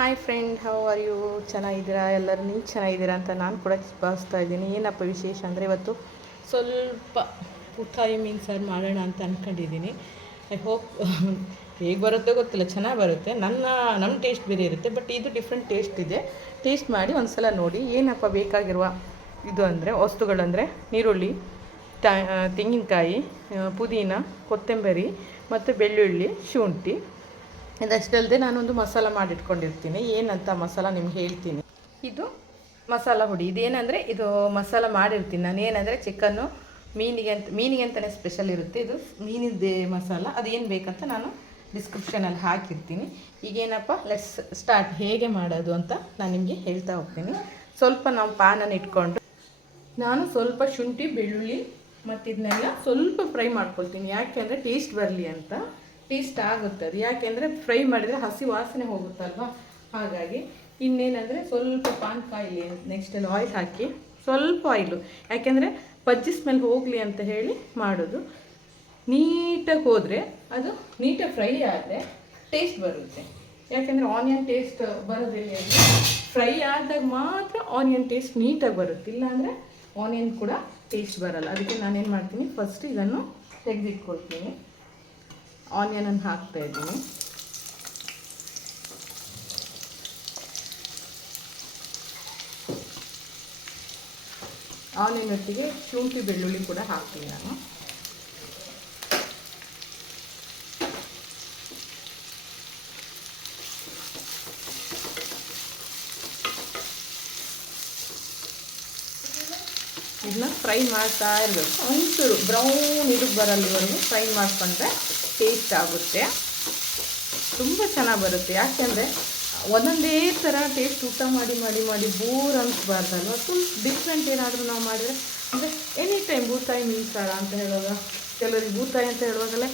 Hi friend, how are you? ಚೆನ್ನಾಗಿದ್ದೀರಾ? ಎಲ್ಲರೂ ನೀವು ಚೆನ್ನಾಗಿದ್ದೀರಾ ಅಂತ ನಾನು ಕೂಡ ಭಾವಿಸ್ತಾ ಇದ್ದೀನಿ. ಏನಪ್ಪ ವಿಶೇಷ ಅಂದರೆ ಇವತ್ತು ಸ್ವಲ್ಪ ಪುಟಾಯಿ ಮೀನು ಸಾರು ಮಾಡೋಣ ಅಂತ ಅಂದ್ಕೊಂಡಿದ್ದೀನಿ. ಐ ಹೋಪ್ ಹೇಗೆ ಬರುತ್ತೋ ಗೊತ್ತಿಲ್ಲ, ಚೆನ್ನಾಗಿ ಬರುತ್ತೆ. ನಮ್ಮ ಟೇಸ್ಟ್ ಬೇರೆ ಇರುತ್ತೆ, ಬಟ್ ಇದು ಡಿಫ್ರೆಂಟ್ ಟೇಸ್ಟ್ ಇದೆ. ಟೇಸ್ಟ್ ಮಾಡಿ ಒಂದು ಸಲ ನೋಡಿ. ಏನಪ್ಪ ಬೇಕಾಗಿರುವ ಇದು ಅಂದರೆ ವಸ್ತುಗಳಂದರೆ ನೀರುಳ್ಳಿ, ತೆಂಗಿನಕಾಯಿ, ಪುದೀನ, ಕೊತ್ತಂಬರಿ ಮತ್ತು ಬೆಳ್ಳುಳ್ಳಿ, ಶುಂಠಿ. ಇದಷ್ಟಲ್ಲದೆ ನಾನೊಂದು ಮಸಾಲ ಮಾಡಿಟ್ಕೊಂಡಿರ್ತೀನಿ. ಏನಂತ ಮಸಾಲ ನಿಮ್ಗೆ ಹೇಳ್ತೀನಿ. ಇದು ಮಸಾಲ ಹುಡಿ. ಇದೇನೆಂದರೆ ಇದು ಮಸಾಲ ಮಾಡಿರ್ತೀನಿ ನಾನು. ಏನಂದರೆ ಚಿಕನ್ನು ಮೀನಿಗೆ ಅಂತಲೇ ಸ್ಪೆಷಲ್ ಇರುತ್ತೆ. ಇದು ಮೀನಿದ್ದೇ ಮಸಾಲ. ಅದು ಏನು ಬೇಕಂತ ನಾನು ಡಿಸ್ಕ್ರಿಪ್ಷನಲ್ಲಿ ಹಾಕಿರ್ತೀನಿ. ಈಗೇನಪ್ಪ, ಲೆಟ್ಸ್ ಸ್ಟಾರ್ಟ್. ಹೇಗೆ ಮಾಡೋದು ಅಂತ ನಾನು ನಿಮಗೆ ಹೇಳ್ತಾ ಹೋಗ್ತೀನಿ. ಸ್ವಲ್ಪ ನಾವು ಪಾನನ್ನು ಇಟ್ಕೊಂಡು ನಾನು ಸ್ವಲ್ಪ ಶುಂಠಿ, ಬೆಳ್ಳುಳ್ಳಿ ಮತ್ತು ಇದನ್ನೆಲ್ಲ ಸ್ವಲ್ಪ ಫ್ರೈ ಮಾಡ್ಕೊಳ್ತೀನಿ. ಯಾಕೆಂದರೆ ಟೇಸ್ಟ್ ಬರಲಿ ಅಂತ. ಟೇಸ್ಟ್ ಆಗುತ್ತೆ ಅದು. ಯಾಕೆಂದರೆ ಫ್ರೈ ಮಾಡಿದರೆ ಹಸಿ ವಾಸನೆ ಹೋಗುತ್ತಲ್ವ, ಹಾಗಾಗಿ. ಇನ್ನೇನೆಂದರೆ ಸ್ವಲ್ಪ ಪಾನ್ ಕಾಯಿಲಿ, ನೆಕ್ಸ್ಟಲ್ಲಿ ಆಯಿಲ್ ಹಾಕಿ, ಸ್ವಲ್ಪ ಆಯಿಲು, ಯಾಕೆಂದರೆ ಬಜ್ಜಿ ಸ್ಮೆಲ್ ಹೋಗಲಿ ಅಂತ ಹೇಳಿ ಮಾಡೋದು. ನೀಟಾಗಿ ಹೋದರೆ ಅದು ನೀಟಾಗಿ ಫ್ರೈ ಆದರೆ ಟೇಸ್ಟ್ ಬರುತ್ತೆ. ಯಾಕೆಂದರೆ ಆನಿಯನ್ ಟೇಸ್ಟ್ ಬರೋದಿಲ್ಲ. ಫ್ರೈ ಆದಾಗ ಮಾತ್ರ ಆನಿಯನ್ ಟೇಸ್ಟ್ ನೀಟಾಗಿ ಬರುತ್ತೆ, ಇಲ್ಲಾಂದರೆ ಆನಿಯನ್ ಕೂಡ ಟೇಸ್ಟ್ ಬರಲ್ಲ. ಅದಕ್ಕೆ ನಾನೇನು ಮಾಡ್ತೀನಿ, ಫಸ್ಟ್ ಇದನ್ನು ತೆಗೆದಿಟ್ಕೊಳ್ತೀನಿ. ಆನಿಯನನ್ನು ಹಾಕ್ತಾ ಇದ್ದೀನಿ. ಆನಿಯನ್ ಒಟ್ಟಿಗೆ ಶುಂಠಿ, ಬೆಳ್ಳುಳ್ಳಿ ಕೂಡ ಹಾಕ್ತೀನಿ ನಾನು. ಇದನ್ನ ಫ್ರೈ ಮಾಡ್ತಾ ಇರಬೇಕು. ಒಂಚೂರು ಬ್ರೌನ್ ಇದಕ್ಕೆ ಬರಲ್ಲಿವರೆಗೂ ಫ್ರೈ ಮಾಡಿಕೊಂಡ್ರೆ ಟೇಸ್ಟ್ ಆಗುತ್ತೆ, ತುಂಬ ಚೆನ್ನಾಗಿ ಬರುತ್ತೆ. ಯಾಕೆಂದರೆ ಒಂದೊಂದೇ ಥರ ಟೇಸ್ಟ್ ಊಟ ಮಾಡಿ ಮಾಡಿ ಮಾಡಿ ಬೋರ್ ಅನಿಸ್ಬಾರ್ದಲ್ವ. ಸ್ವಲ್ಪ ಡಿಫ್ರೆಂಟ್ ಏನಾದರೂ ನಾವು ಮಾಡಿದ್ರೆ, ಅಂದರೆ ಎನಿ ಟೈಮ್ ಬೂತಾಯಿ ಮೀನು ಸಾರು ಅಂತ ಹೇಳುವಾಗ ಕೆಲವರಿಗೆ ಬೂತಾಯಿ ಅಂತ ಹೇಳುವಾಗಲೇ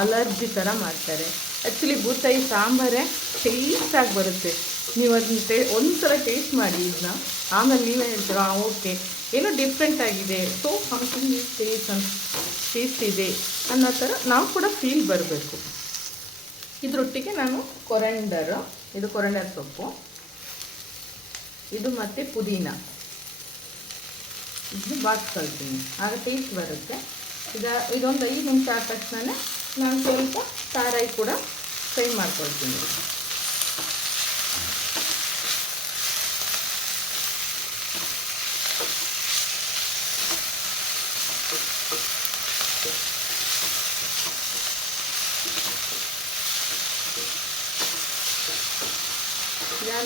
ಅಲರ್ಜಿ ಥರ ಮಾಡ್ತಾರೆ. ಆ್ಯಕ್ಚುಲಿ ಬೂತಾಯಿ ಸಾಂಬಾರೇ ಟೇಸ್ಟಾಗಿ ಬರುತ್ತೆ. ನೀವು ಅದನ್ನ ಒಂದು ಸಲ ಟೇಸ್ಟ್ ಮಾಡಿ ಇದನ್ನ, ಆಮೇಲೆ ನೀವೇ ಹೇಳ್ತೀರಾ ಓಕೆ ಏನೋ ಡಿಫ್ರೆಂಟ್ ಆಗಿದೆ, ಸೊ ಸಮಥಿಂಗ್ ಟೇಸ್ಟ್ ಇದೆ ಅನ್ನೋ ಥರ ನಾವು ಕೂಡ ಫೀಲ್ ಬರಬೇಕು. ಇದರೊಟ್ಟಿಗೆ ನಾನು ಇದು ಕೊರಂಡರ್ ಸೊಪ್ಪು, ಇದು ಮತ್ತು ಪುದೀನ ಇದನ್ನು ಬಾಚ್ಕೊಳ್ತೀನಿ, ಆಗ ಟೇಸ್ಟ್ ಬರುತ್ತೆ. ಇದೊಂದು 5 ನಿಮಿಷ ಆದ ತಕ್ಷಣ ನಾನು ಸ್ವಲ್ಪ ಸಾರಾಯಿ ಕೂಡ ಫ್ರೈ ಮಾಡ್ಕೊಳ್ತೀನಿ.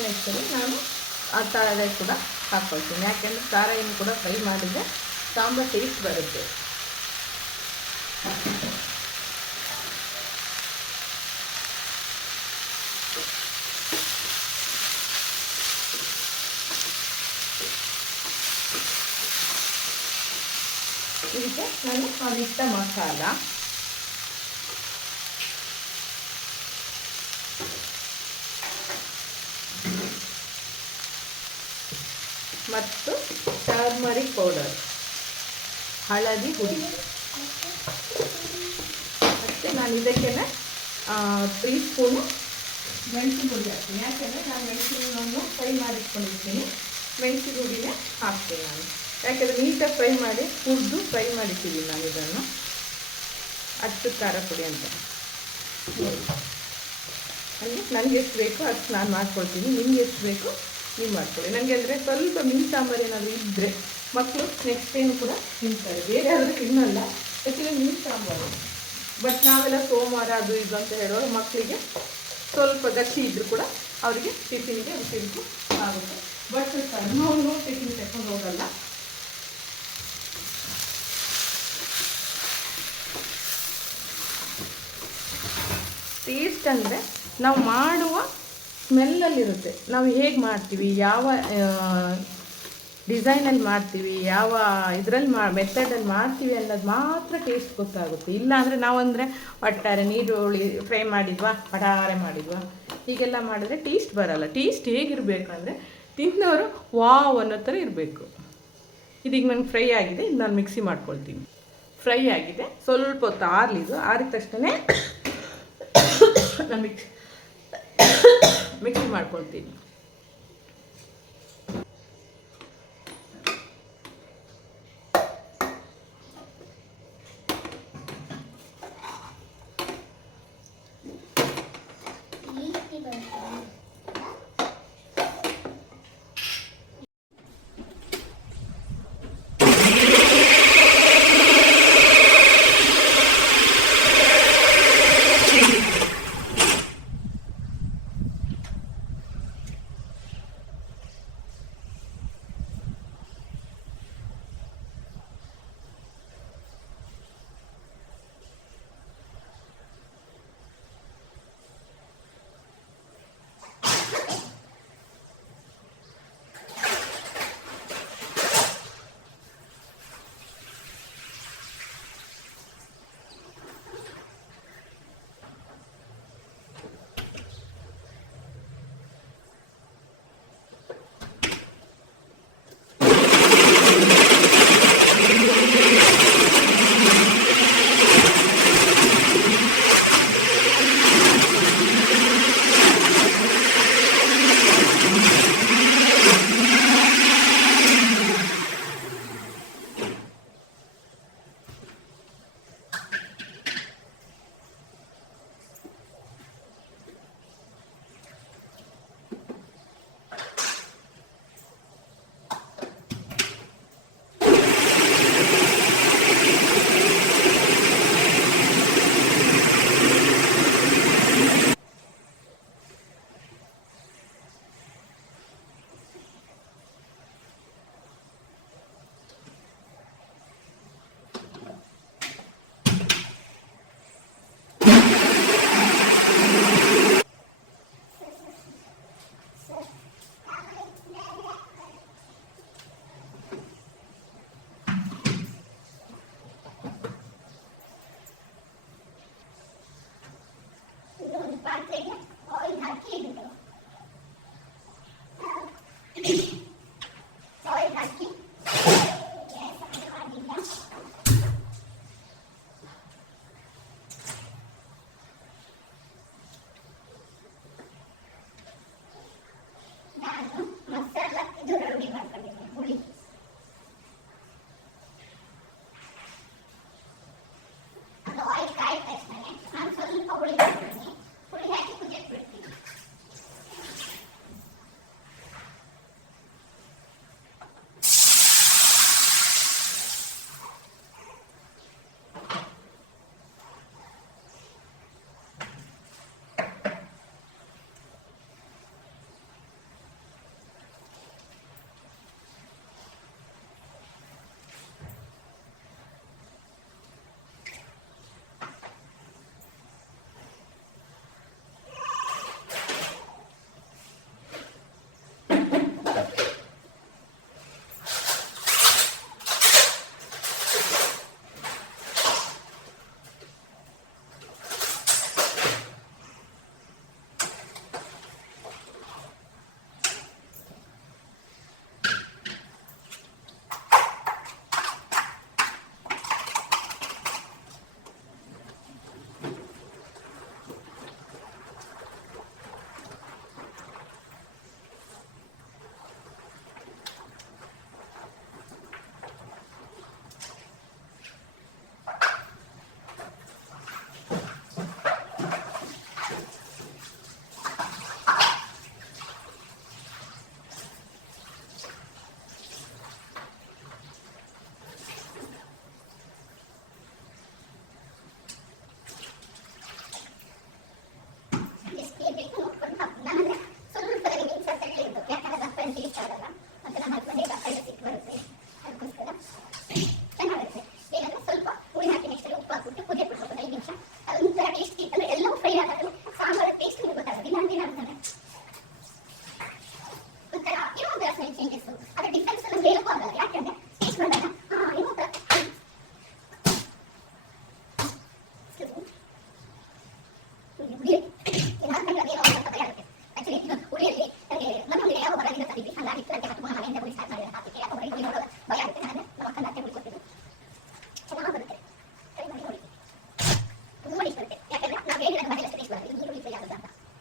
ನೆಕ್ಸ್ಟಲ್ಲಿ ನಾನು ಆ ಸಾರಾಯಿ ಕೂಡ ಹಾಕ್ಕೊಳ್ತೀನಿ. ಯಾಕೆಂದರೆ ಸಾರಾಯಿನ ಕೂಡ ಫ್ರೈ ಮಾಡಿದರೆ ಸಾಂಬಾರು ಟೇಸ್ಟ್ ಬರುತ್ತೆ. ಇದಕ್ಕೆ ನಾನು ಅವಿಷ್ಟ ಮಸಾಲ, ಮತ್ತು ಟರ್ಮರಿಕ್ ಪೌಡರ್, ಹಳದಿ ಹುಡಿ, ಮತ್ತು ನಾನು ಇದಕ್ಕೆ 3 ಸ್ಪೂನು ಮೆಣಸಿನ ಹುಡಿ ಹಾಕ್ತೀನಿ. ಯಾಕೆಂದರೆ ನಾನು ಮೆಣಸಿನನ್ನು ಫ್ರೈ ಮಾಡಿಟ್ಕೊಂಡಿರ್ತೀನಿ, ಮೆಣಸಿನ ಹುಡಿನೇ ಹಾಕ್ತೀನಿ ನಾನು. ಯಾಕೆಂದರೆ ನೀಟಾಗಿ ಫ್ರೈ ಮಾಡಿ ಹುರಿದು ಫ್ರೈ ಮಾಡಿಟ್ಟಿದ್ದೀನಿ ನಾನು ಇದನ್ನು. ಅಷ್ಟು ಖಾರ ಪುಡಿ ಅಂತ ಅಂದರೆ ನನಗೆ ಎಷ್ಟು ಬೇಕೋ ಅಷ್ಟು ನಾನು ಮಾಡ್ಕೊಳ್ತೀನಿ. ನಿಮ್ಗೆ ಎಷ್ಟು ಬೇಕೋ ನೀವು ಮಾಡ್ಕೊಳ್ಳಿ. ನನಗೆ ಅಂದರೆ ಸ್ವಲ್ಪ ಮೀನು ಸಾಂಬಾರು ಏನಾದರೂ ಇದ್ದರೆ ಮಕ್ಕಳು ನೆಕ್ಸ್ಟ್ ಟೈಮ್ ಕೂಡ ತಿಂತಾರೆ, ಬೇರೆ ಆದರೂ ತಿನ್ನಲ್ಲ. ಆ್ಯಕ್ಚುಲಿ ಮೀನು ಸಾಂಬಾರು, ಬಟ್ ನಾವೆಲ್ಲ ಸೋಮವಾರ ಅದು ಇದು ಅಂತ ಹೇಳುವಾಗ ಮಕ್ಕಳಿಗೆ ಸ್ವಲ್ಪ ಗಟ್ಟಿ ಇದ್ದರೂ ಕೂಡ ಅವರಿಗೆ ಟಿಫಿನ್ಗೆ ಅದು ತಿಂದು ಆಗುತ್ತೆ. ಬಟ್ ನಾವು ಟಿಫಿನ್ ತಗೊಂಡು ಹೋಗಲ್ಲ. ಟೇಸ್ಟ್ ಅಂದರೆ ನಾವು ಮಾಡುವ ಸ್ಮೆಲ್ಲಲ್ಲಿರುತ್ತೆ. ನಾವು ಹೇಗೆ ಮಾಡ್ತೀವಿ, ಯಾವ ಡಿಸೈನಲ್ಲಿ ಮಾಡ್ತೀವಿ, ಯಾವ ಇದರಲ್ಲಿ ಮೆಥಡಲ್ಲಿ ಮಾಡ್ತೀವಿ ಅನ್ನೋದು ಮಾತ್ರ ಟೇಸ್ಟ್ ಗೊತ್ತಾಗುತ್ತೆ. ಇಲ್ಲಾಂದರೆ ನಾವಂದರೆ ಒಟ್ಟಾರೆ ನೀರುಳ್ಳಿ ಫ್ರೈ ಮಾಡಿದ್ವಾ, ಪಟಾರೆ ಮಾಡಿದ್ವಾ, ಹೀಗೆಲ್ಲ ಮಾಡಿದ್ರೆ ಟೇಸ್ಟ್ ಬರಲ್ಲ. ಟೇಸ್ಟ್ ಹೇಗಿರಬೇಕಂದ್ರೆ ತಿನ್ನೋರು ವಾವ್ ಅನ್ನೋ ಥರ ಇರಬೇಕು. ಇದೀಗ ನನಗೆ ಫ್ರೈ ಆಗಿದೆ, ಇದು ನಾನು ಮಿಕ್ಸಿ ಮಾಡ್ಕೊಳ್ತೀನಿ. ಫ್ರೈ ಆಗಿದೆ, ಸ್ವಲ್ಪ ಹೊತ್ತು ಆರಿದ ತಕ್ಷಣ ನಾನು ಮಿಕ್ಸ್ ಮಾಡ್ಕೊಳ್ತೀನಿ.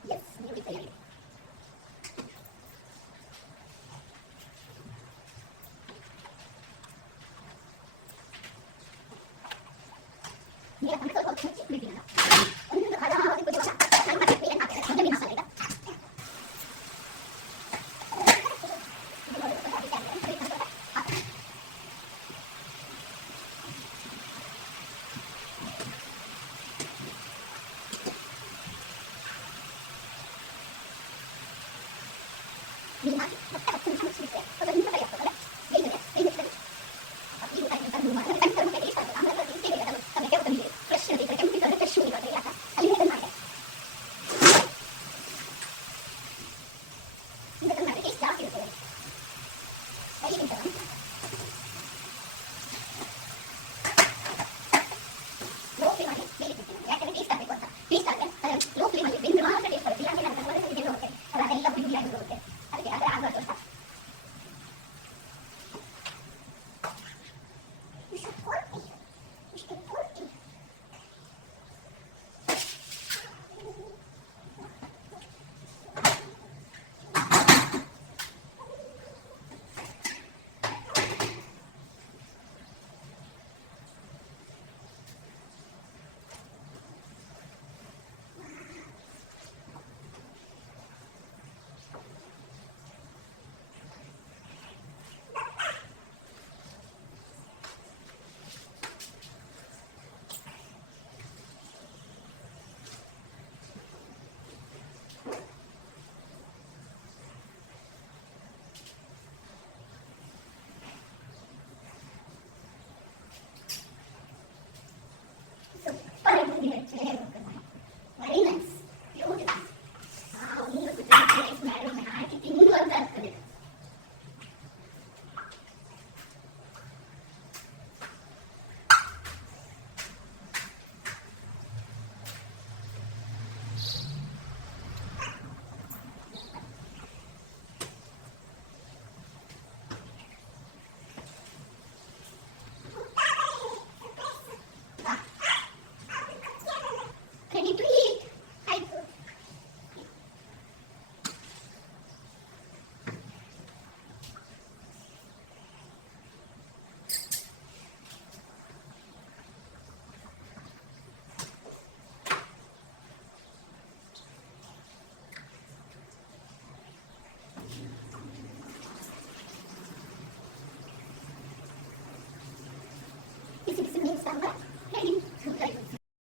Yes, ಲೋ ಫ್ಲೇಮಲ್ಲಿ ಬೇಯಿಸ್ತೀನಿ. ಯಾಕಂದರೆ ಟೇಸ್ಟ್ ಆಗಬೇಕು ಅಂತ. ಟೇಸ್ಟ್ ಆದರೆ ಲೋ ಫ್ಲೇಮಲ್ಲಿ ಬೆಂದು ಮಾತ್ರ ಟೇಸ್ಟ್ ಬರುತ್ತೆ. ಇಲ್ಲಾಂದರೆ